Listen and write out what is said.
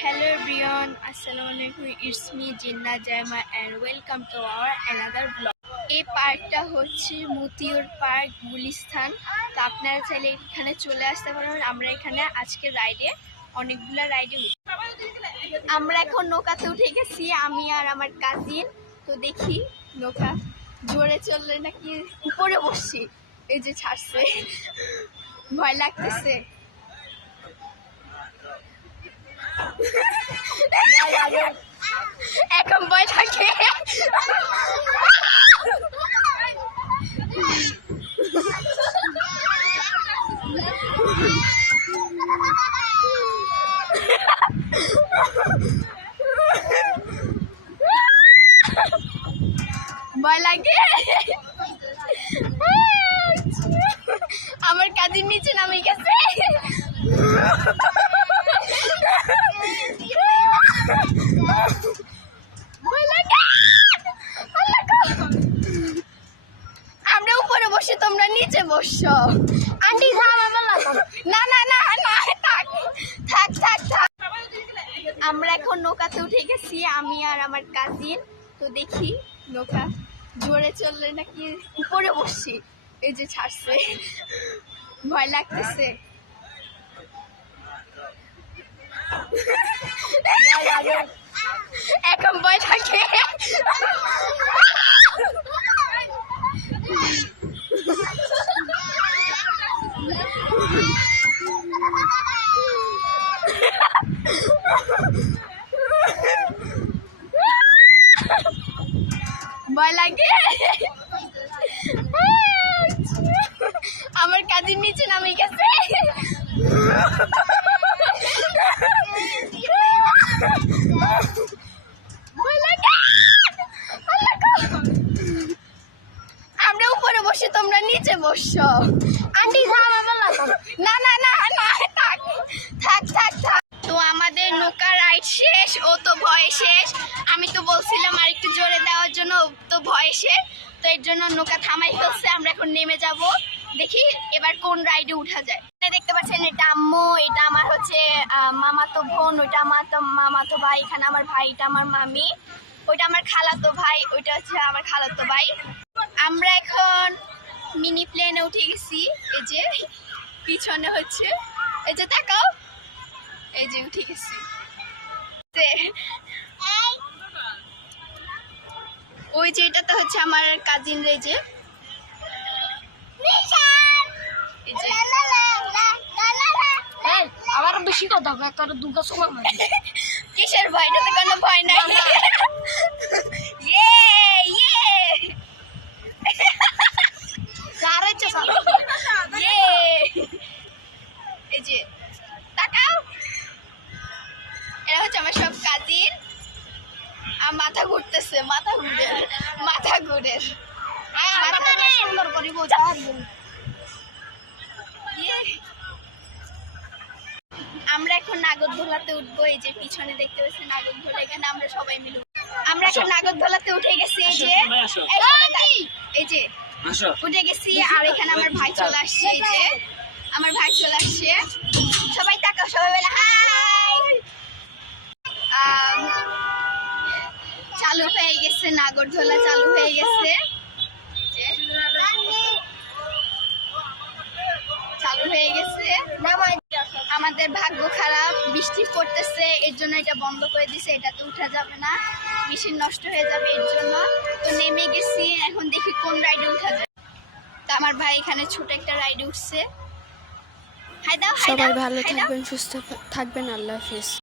Hello everyone, Assalamualaikum. It's me Jinnah Jaima and welcome to our another vlog. এই পার্কটা হচ্ছে Motiur park Gulistan. তো আপনারা চাইলে এখানে চলে আসতে পারেন। আমরা এখানে আজকে রাইডে অনেকগুলো রাইডে আমরা এখন নৌকাতে উঠে গেছি, আমি আর আমার কাজিন। তো দেখি নৌকা জোরে চললে নাকি উপরে বসছি, এই যে ছাড়ছে, ভয় লাগতেছে। এখন ভয় থাকে। ভয় লাগে। আমার কাজিন নিচে নামে গেছে। আমরা উপরে বসে, তোমরা নিচে বসছো। আন্টি না না না না, থাক থাক থাক থাক। আমরা এখন নৌকাতে উঠে গেছি, আমি আর আমার কাজিন। তো দেখি নৌকা জোরে চললে নাকি উপরে বসছি, এই যে ছাড়ছে, ভয় লাগতেছে। এখন ভয় থাকে। ভয় লাগে। আমার কাজিন নিচে নামে গেছে। আমরা উপরে বসে, তোমরা নিচে বসছো। আন্টি না না না না, থাক থাক থাক থাক। তো আমাদের নৌকা রাইড শেষ, ও তো ভয় শেষ। আমি তো বলছিলাম আর একটু জোরে দেওয়ার জন্য, তো ভয় শেষ। তো এর জন্য নৌকা থামাই ফেলছে। আমরা এখন নেমে যাব, দেখি এবার কোন রাইডে উঠা যায়। দেখতে পাচ্ছেন এটা আম্মু, এটা আমার হচ্ছে মামাতো বোন, ওইটা আমার তো মামাতো ভাই, এখানে আমার ভাই, এটা আমার মামি, ওইটা আমার খালাতো ভাই, ওইটা হচ্ছে আমার খালাতো ভাই। আমরা এখন মিনি প্লেনে উঠে গেছি, এই যে পিছনে হচ্ছে, এই যে তাকাও, এই যে উঠে গেছি। ওই যে এটা তো হচ্ছে আমার কাজিন রে, যে আবার বেশি কথা হবে, একটা দুর্গা সময় মানে কিসের ভয়? এটা তো কোনো ভয় নাই। এই যে তাকাও, এরা হচ্ছে আমার সব কাজিন। আর মাথা ঘুরতেছে, মাথা ঘুরে সুন্দর করে বোঝা। আমরা এখন নাগরদোলাতে উঠবো, এই যে পিছনে দেখতে পাচ্ছি নাগরদোলা, এখানে আমরা সবাই মিলে আমরা এখন নাগরদোলাতে উঠে গেছি, এই যে এই যে উঠে গেছি। আর এখানে আমার ভাই চলে আসছে, এই যে আমার ভাই চলে আসছে। সবাই তাকাও, সবাই বলে হাই। চালু হয়ে গেছে, নাগরদোলা চালু হয়ে গেছে, চালু হয়ে গেছে। আমাদের ভাগ্য খারাপ, বৃষ্টি পড়তেছে, এর জন্য এটা বন্ধ করে দিছে। এটাতে উঠা যাবে না, মেশিন নষ্ট হয়ে যাবে, এর জন্য। তো নেমে গেছি, এখন দেখি কোন রাইডে উঠা যায়। তো আমার ভাই এখানে ছোট একটা রাইডে উঠছে। সবাই ভালো থাকবেন, সুস্থ থাকবেন, আল্লাহ হাফেজ।